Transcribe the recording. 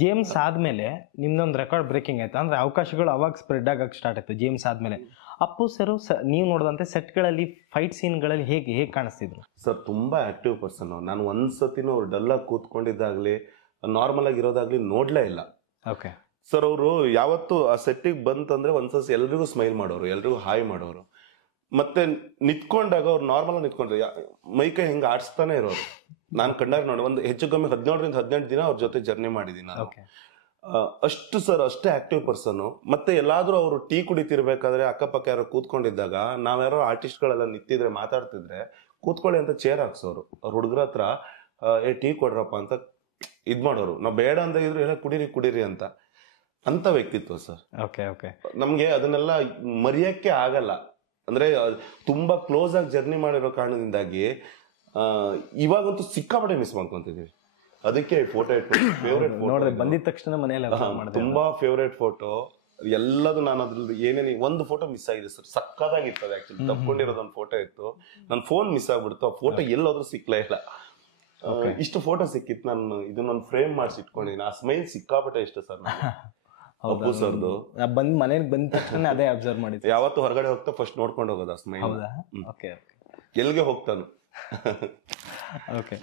James ಆದ್ಮೇಲೆ ನಿಮ್ದೊಂದು record breaking ಆಯ್ತು, ಅಂದ್ರೆ ಅವಕಾಶಗಳು ಅವಾಗ ಸ್ಪ್ರೆಡ್ ಆಗಕ್ಕೆ ಸ್ಟಾರ್ಟ್ ಆಯ್ತು ಜೇಮ್ಸ್ ಆದ್ಮೇಲೆ. ಅಪ್ಪು ಸರ್ ನೀವು ನೋಡಿದಂತೆ ಸೆಟ್ಗಳಲ್ಲಿ ಫೈಟ್ ಸೀನ್ಗಳಲ್ಲಿ ಹೇಗೆ ಹೇಗೆ ಕಾಣಿಸ್ತಿದ್ರು ಸರ್? ತುಂಬಾ ಆಕ್ಟಿವ್ ಪರ್ಸನ್. ನಾನು ಒಂದ್ಸತಿನೂ ಅವ್ರು ಡಲ್ ಆಗಿ ಕೂತ್ಕೊಂಡಿದ್ದಾಗ್ಲಿ ನಾರ್ಮಲ್ ಆಗಿ ಇರೋದಾಗ್ಲಿ ನೋಡ್ಲೇ ಇಲ್ಲ. ಓಕೆ ಸರ್ ಅವರು ಯಾವತ್ತು ಆ ಸೆಟ್ಟಿಗೆ ಬಂತಂದ್ರೆ ಒಂದ್ಸತಿ ಎಲ್ರಿಗೂ ಸ್ಮೈಲ್ ಮಾಡೋರು, ಎಲ್ರಿಗೂ ಹಾಯ್ ಮಾಡೋರು. ಮತ್ತೆ ನಿಂತ್ಕೊಂಡಾಗ ಅವ್ರು ನಾರ್ಮಲ್ ಆಗಿ ನಿಂತ್ಕೊಂಡ್ರೆ ಮೈಕೈ ಹೆಂಗ್ ಆಡಿಸ್ತಾನೆ ಇರೋರು. ನಾನು ಕಂಡಾಗ ನೋಡಿ ಒಂದು ಹೆಚ್ಚು ಕಮ್ಮಿ 17 ದಿನ ಅವ್ರ ಜೊತೆ ಜರ್ನಿ ಮಾಡಿದೀನಿ ನಾನು. ಅಷ್ಟು ಸರ್, ಅಷ್ಟೇ ಆಕ್ಟಿವ್ ಪರ್ಸನ್. ಮತ್ತೆ ಎಲ್ಲಾದ್ರೂ ಅವರು ಟೀ ಕುಡಿತಿರ್ಬೇಕಾದ್ರೆ ಅಕ್ಕಪಕ್ಕ ಯಾರೋ ಕೂತ್ಕೊಂಡಿದ್ದಾಗ ನಾವ್ಯಾರೋ ಆರ್ಟಿಸ್ಟ್ಗಳೆಲ್ಲ ನಿಂತಿದ್ರೆ ಮಾತಾಡ್ತಿದ್ರೆ ಕೂತ್ಕೊಳ್ಳಿ ಅಂತ ಚೇರ್ ಹಾಕ್ಸೋರು. ಅವ್ರ ಹುಡುಗರ ಹತ್ರ ಟೀ ಕೊಡ್ರಪ್ಪ ಅಂತ ಇದ್ ಮಾಡೋರು. ನಾವ್ ಬೇಡ ಅಂತ ಇದ್ರು ಎಲ್ಲ ಕುಡೀರಿ ಅಂತ ವ್ಯಕ್ತಿತ್ವ ಸರ್. ಓಕೆ ಓಕೆ ನಮ್ಗೆ ಅದನ್ನೆಲ್ಲ ಮರೆಯಕ್ಕೆ ಆಗಲ್ಲ. ಅಂದ್ರೆ ತುಂಬಾ ಕ್ಲೋಸ್ ಆಗಿ ಜರ್ನಿ ಮಾಡಿರೋ ಕಾರಣದಿಂದಾಗಿ ಇವಾಗಂತೂ ಸಿಕ್ಕಾಪಟ್ಟೆ ಮಿಸ್ ಮಾಡ್ಕೊಂತಿದೀವಿ. ಅದಕ್ಕೆ ಫೋಟೋ ಇಟ್ಕೊಂಡು ಫೇವ್ರೇಟ್ ಫೋಟೋ ಬಂದಿದ ತಕ್ಷಣ ಮನೆಯಲ್ಲಿ ತುಂಬಾ ಫೇವ್ರೇಟ್ ಫೋಟೋ ಎಲ್ಲದು. ನಾನು ಅದ್ರಲ್ಲಿ ಏನೇನು ಒಂದು ಫೋಟೋ ಮಿಸ್ ಆಗಿದೆ ಸರ್, ಸಕ್ಕದಾಗಿತ್ತು. ಅದು ಆಕ್ಚುಲಿ ತಪ್ಕೊಂಡಿರೋದೊಂದು ಫೋಟೋ ಇತ್ತು, ನನ್ನ ಫೋನ್ ಮಿಸ್ ಆಗ್ಬಿಡ್ತು. ಆ ಫೋಟೋ ಎಲ್ಲೋದ್ರೂ ಸಿಕ್ಲೇ ಇಲ್ಲ. ಇಷ್ಟು ಫೋಟೋ ಸಿಕ್ಕಿತ್ತು. ನಾನು ಇದನ್ನೊಂದು ಫ್ರೇಮ್ ಮಾಡಿಸಿ ಇಟ್ಕೊಂಡಿದ್ದೀನಿ. ಆ ಸ್ಮೈಲ್ ಸಿಕ್ಕಾಪಟ್ಟೆ ಇಷ್ಟ ಸರ್ ಅಪ್ಪು ಸರ್ದು. ಬಂದ್ ಮನೆಗೆ ಬಂದ ತಕ್ಷಣ ಅದೇ ಅಬ್ಸರ್ವ್ ಮಾಡಿದ್ದೆ. ಯಾವತ್ತು ಹೊರಗಡೆ ಹೋಗ್ತಾ ಫಸ್ಟ್ ನೋಡ್ಕೊಂಡು ಹೋಗೋದು ಆ ಸ್ಮೈಲ್. ಎಲ್ಲಿಗೆ ಹೋಗ್ತಾನು. ಓಕೆ